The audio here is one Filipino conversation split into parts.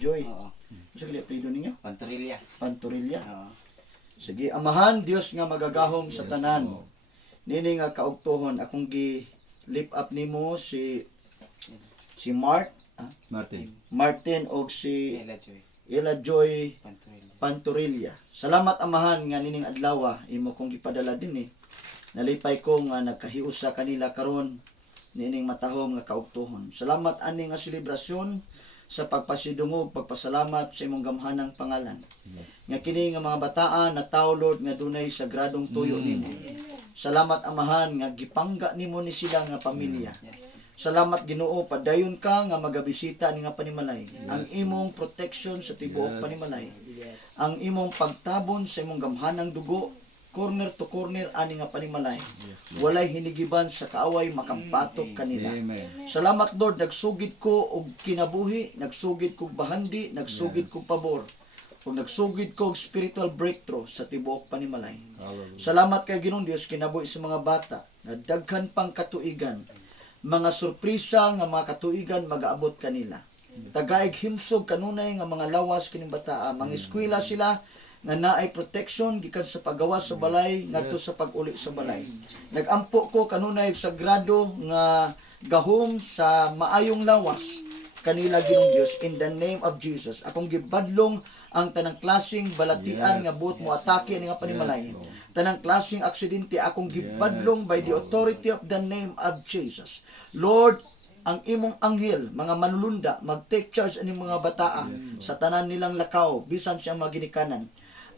Joy. Oo. Sa kali apelyido ninyo? Pantorilla. Pantorilla. Oo. Sige, Amahan, Dios nga magagahom sa tanan. Nini nga kaugtohon akong gi lift up nimo si Martin og si Ela Joy. Ela Joy Pantorilla. Pantorilla. Salamat Amahan nga nining adlaw imo kong gipadala din Nalipay ko nga nagkahius sa kanila karon nining matahom nga kaugtohon. Salamat ani nga selebrasyon sa pagpasidungog, pagpasalamat sa imong gamhanang pangalan. Nga kini nga mga bataan nataw Lord nga dunay sagradong tuyo nimo. Salamat Amahan nga gipangga nimo ni sila nga pamilya. Salamat Ginoo, padayon ka nga magabisita ni nga panimalay. Ang imong protection sa tibuok panimalay. Ang imong pagtabon sa imong gamhanang dugo, corner to corner ani nga panimalay. Walay hinigiban sa kaaway makampatok kanila. Salamat Lord, nagsugid ko og kinabuhi, nagsugid ko bahandi, nagsugid ko pabor. Kung nagsugid ko og spiritual breakthrough sa tibuok panimalay. Salamat kay Ginoong Dios kinabuhi sa mga bata nga daghan pang katuigan. Mga sorpresa nga mga katuigan magaabot kanila. Tagaig himsog kanunay nga mga lawas kining bataa, mga eskwela sila nga naay protection gikan sa paggawa sa balay ngadto sa pag-uli sa balay. Nagampo ko kanunay sagrado nga gahom sa maayong lawas kanila Ginoong Dios in the name of Jesus. Akong gibadlong ang tanang klaseng balatian nga buot mo atake ani nga panimalay. Tanang klaseng aksidente akong gibadlong by the authority of the name of Jesus. Lord, ang imong anghel, mga manulunda, mag-take charge ani mga bataa sa tanan nilang lakaw, bisan siyang maginikanan.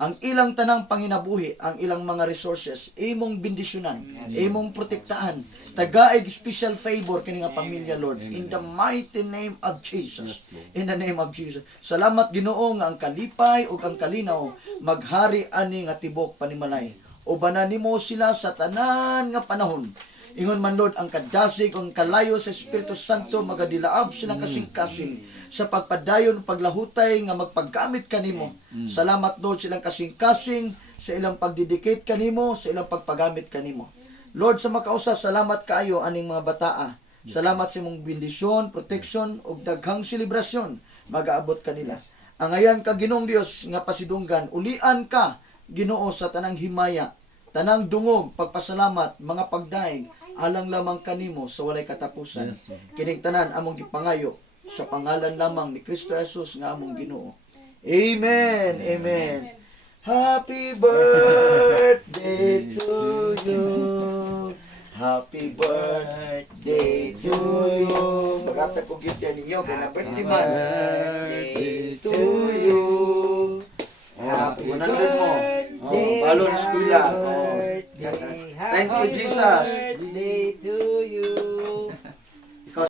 Ang ilang tanang panginabuhi, ang ilang mga resources, imong bendisyonan, imong protektahan, tagaig special favor kini nga pamilya Lord, in the mighty name of Jesus. In the name of Jesus. Salamat Ginoo nga ang kalipay ug ang kalinaw maghari ani nga tibok panimalay. Ubanan nimo sila sa tanan nga panahon. Ingon man Lord, ang kadasig, ang kalayo sa Espiritu Santo, magadilaab silang kasing-kasing sa pagpadayon, paglahutay nga magpaggamit kanimo. Salamat Lord silang kasing-kasing sa ilang pagdidikit kanimo, sa ilang pagpagamit kanimo. Lord, sa makausa, salamat kaayo aning mga bataa. Salamat sa imong bendisyon, protection, ug daghang selebrasyon magaabot kanila. Angayan ka Ginoong Dios nga pasidunggan, ulian ka Ginoo sa tanang himaya, tanang dungog, pagpasalamat, mga pagdaig, alang lamang kanimo sa walay katapusan. Kining tanan among gipangayo sa pangalan lamang ni Kristo Jesus nga among Ginoo. Amen. Amen. Happy birthday to you. Happy birthday to you. Magkata ko gift yan ninyo kay na birthday man. Birthday to you. Happy 100 mo. Balon eskwela. Thank you Jesus. Birthday to you.